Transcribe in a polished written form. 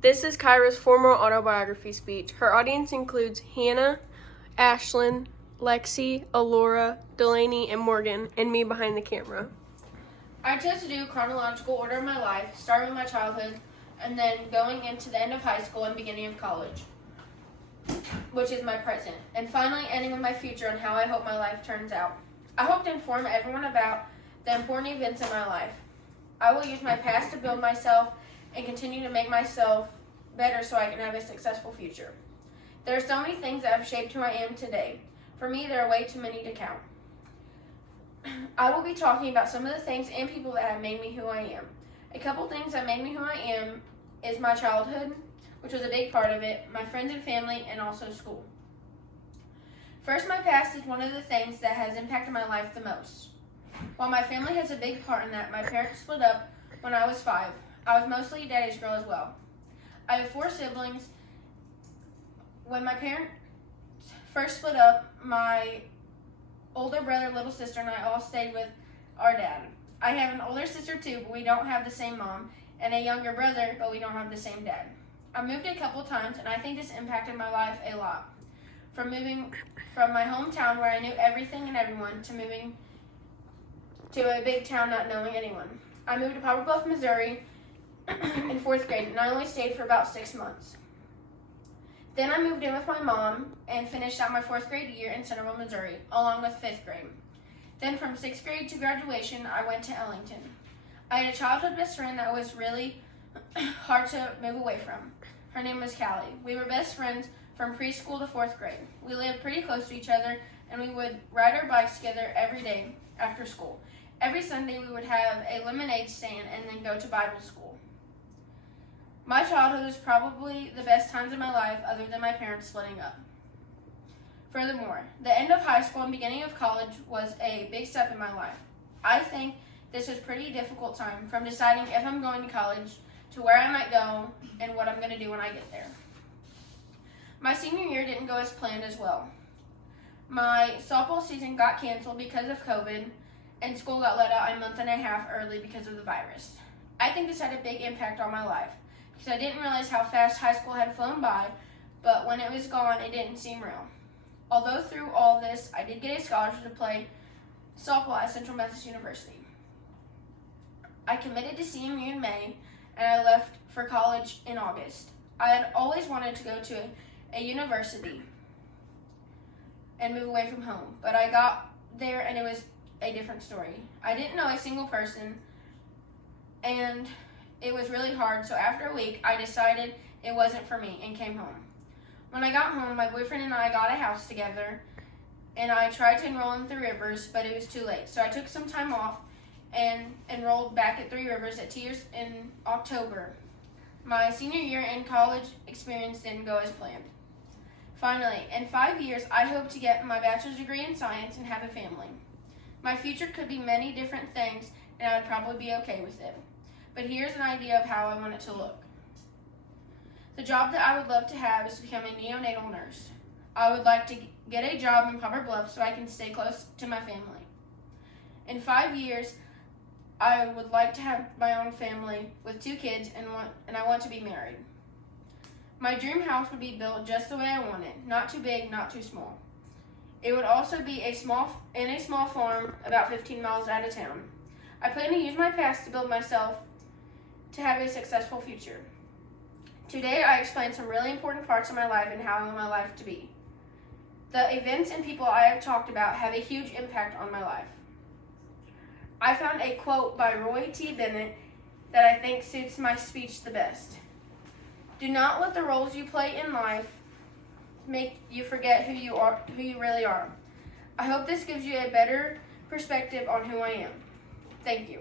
This is Kyra's formal autobiography speech. Her audience includes Hannah, Ashlyn, Lexi, Alora, Delaney, and Morgan, and me behind the camera. I chose to do a chronological order of my life, starting with my childhood, and then going into the end of high school and beginning of college, which is my present, and finally ending with my future and how I hope my life turns out. I hope to inform everyone about the important events in my life. I will use my past to build myself and continue to make myself better so I can have a successful future. There are so many things that have shaped who I am today. For me, there are way too many to count. I will be talking about some of the things and people that have made me who I am. A couple things that made me who I am is my childhood, which was a big part of it, my friends and family, and also school. First, my past is one of the things that has impacted my life the most. While my family has a big part in that, my parents split up when I was 5. I was mostly a daddy's girl as well. I have 4 siblings. When my parents first split up, my older brother, little sister, and I all stayed with our dad. I have an older sister too, but we don't have the same mom, and a younger brother, but we don't have the same dad. I moved a couple times, and I think this impacted my life a lot. From moving from my hometown where I knew everything and everyone to moving to a big town not knowing anyone. I moved to Poplar Bluff, Missouri in 4th grade, and I only stayed for about 6 months. Then I moved in with my mom and finished out my 4th grade year in Centerville, Missouri, along with 5th grade. Then from 6th grade to graduation, I went to Ellington. I had a childhood best friend that was really hard to move away from. Her name was Callie. We were best friends from preschool to 4th grade. We lived pretty close to each other, and we would ride our bikes together every day after school. Every Sunday, we would have a lemonade stand and then go to Bible school. My childhood was probably the best times of my life other than my parents splitting up. Furthermore, the end of high school and beginning of college was a big step in my life. I think this was a pretty difficult time, from deciding if I'm going to college to where I might go and what I'm going to do when I get there. My senior year didn't go as planned as well. My softball season got canceled because of COVID, and school got let out a month and a half early because of the virus. I think this had a big impact on my life, because I didn't realize how fast high school had flown by, but when it was gone, it didn't seem real. Although through all this, I did get a scholarship to play softball at Central Methodist University. I committed to CMU in May, and I left for college in August. I had always wanted to go to a university and move away from home, but I got there and it was a different story. I didn't know a single person, and it was really hard, so after a week, I decided it wasn't for me and came home. When I got home, my boyfriend and I got a house together, and I tried to enroll in Three Rivers, but it was too late. So I took some time off and enrolled back at Three Rivers at Tears in October. My senior year in college experience didn't go as planned. Finally, in 5 years, I hope to get my bachelor's degree in science and have a family. My future could be many different things, and I would probably be okay with it. But here's an idea of how I want it to look. The job that I would love to have is to become a neonatal nurse. I would like to get a job in Poplar Bluff so I can stay close to my family. In 5 years, I would like to have my own family with 2 kids and I want to be married. My dream house would be built just the way I want it, not too big, not too small. It would also be in a small farm about 15 miles out of town. I plan to use my past to build myself to have a successful future. Today, I explained some really important parts of my life and how I want my life to be. The events and people I have talked about have a huge impact on my life. I found a quote by Roy T. Bennett that I think suits my speech the best. Do not let the roles you play in life make you forget who you really are. I hope this gives you a better perspective on who I am. Thank you.